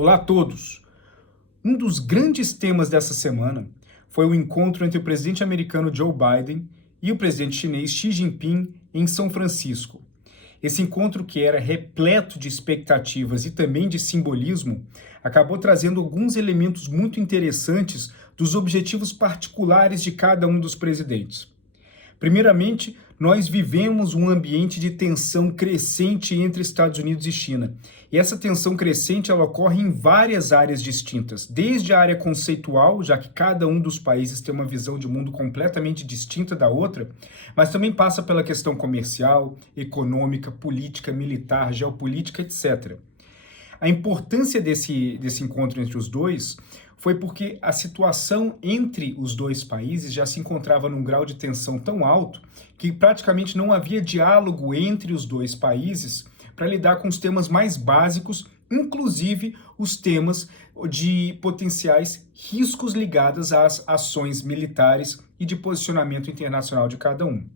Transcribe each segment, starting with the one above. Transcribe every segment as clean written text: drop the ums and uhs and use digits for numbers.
Olá a todos! Um dos grandes temas dessa semana foi o encontro entre o presidente americano Joe Biden e o presidente chinês Xi Jinping em São Francisco. Esse encontro, que era repleto de expectativas e também de simbolismo, acabou trazendo alguns elementos muito interessantes dos objetivos particulares de cada um dos presidentes. Primeiramente, nós vivemos um ambiente de tensão crescente entre Estados Unidos e China. E essa tensão crescente ela ocorre em várias áreas distintas, desde a área conceitual, já que cada um dos países tem uma visão de mundo completamente distinta da outra, mas também passa pela questão comercial, econômica, política, militar, geopolítica, etc. A importância desse encontro entre os dois foi porque a situação entre os dois países já se encontrava num grau de tensão tão alto que praticamente não havia diálogo entre os dois países para lidar com os temas mais básicos, inclusive os temas de potenciais riscos ligados às ações militares e de posicionamento internacional de cada um.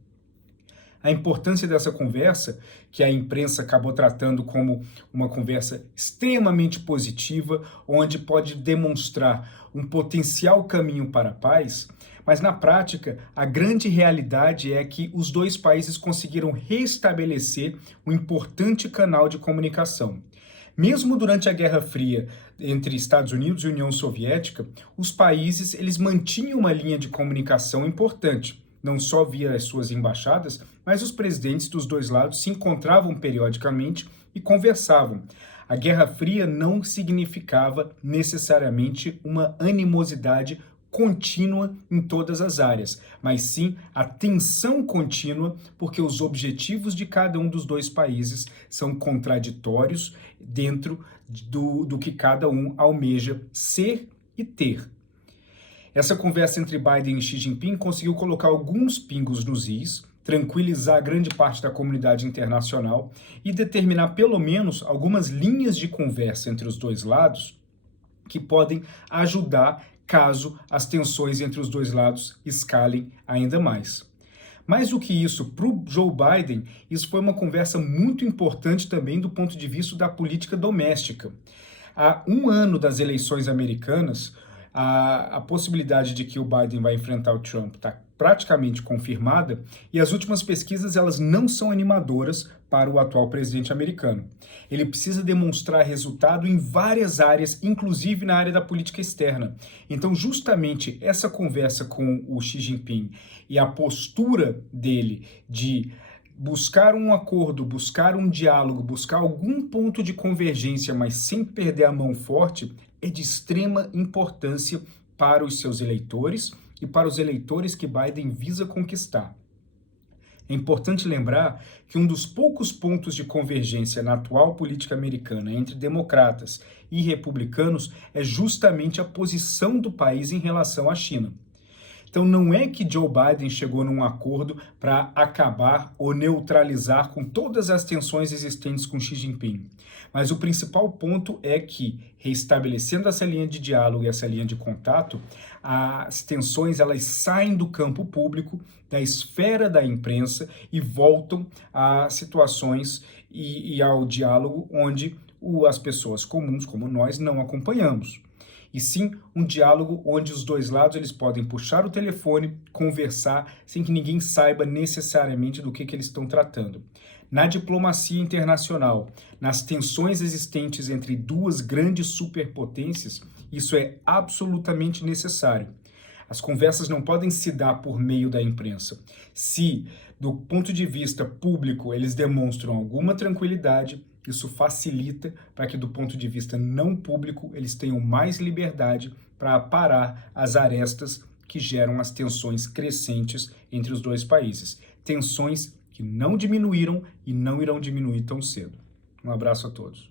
A importância dessa conversa, que a imprensa acabou tratando como uma conversa extremamente positiva, onde pode demonstrar um potencial caminho para a paz, mas na prática, a grande realidade é que os dois países conseguiram restabelecer um importante canal de comunicação. Mesmo durante a Guerra Fria entre Estados Unidos e União Soviética, os países eles mantinham uma linha de comunicação importante, não só via as suas embaixadas, mas os presidentes dos dois lados se encontravam periodicamente e conversavam. A Guerra Fria não significava necessariamente uma animosidade contínua em todas as áreas, mas sim a tensão contínua, porque os objetivos de cada um dos dois países são contraditórios dentro do que cada um almeja ser e ter. Essa conversa entre Biden e Xi Jinping conseguiu colocar alguns pingos nos is, tranquilizar grande parte da comunidade internacional e determinar pelo menos algumas linhas de conversa entre os dois lados que podem ajudar caso as tensões entre os dois lados escalem ainda mais. Mais do que isso, para o Joe Biden, isso foi uma conversa muito importante também do ponto de vista da política doméstica. Há um ano das eleições americanas, a possibilidade de que o Biden vai enfrentar o Trump está praticamente confirmada e as últimas pesquisas elas não são animadoras para o atual presidente americano. Ele precisa demonstrar resultado em várias áreas, inclusive na área da política externa. Então, justamente essa conversa com o Xi Jinping e a postura dele de buscar um acordo, buscar um diálogo, buscar algum ponto de convergência, mas sem perder a mão forte, é de extrema importância para os seus eleitores e para os eleitores que Biden visa conquistar. É importante lembrar que um dos poucos pontos de convergência na atual política americana entre democratas e republicanos é justamente a posição do país em relação à China. Então não é que Joe Biden chegou num acordo para acabar ou neutralizar com todas as tensões existentes com Xi Jinping. Mas o principal ponto é que, reestabelecendo essa linha de diálogo e essa linha de contato, as tensões elas saem do campo público, da esfera da imprensa e voltam a situações e ao diálogo onde as pessoas comuns, como nós, não acompanhamos. E sim um diálogo onde os dois lados eles podem puxar o telefone, conversar, sem que ninguém saiba necessariamente do que eles estão tratando. Na diplomacia internacional, nas tensões existentes entre duas grandes superpotências, isso é absolutamente necessário. As conversas não podem se dar por meio da imprensa. Se, do ponto de vista público, eles demonstram alguma tranquilidade, isso facilita para que, do ponto de vista não público, eles tenham mais liberdade para aparar as arestas que geram as tensões crescentes entre os dois países. Tensões que não diminuíram e não irão diminuir tão cedo. Um abraço a todos.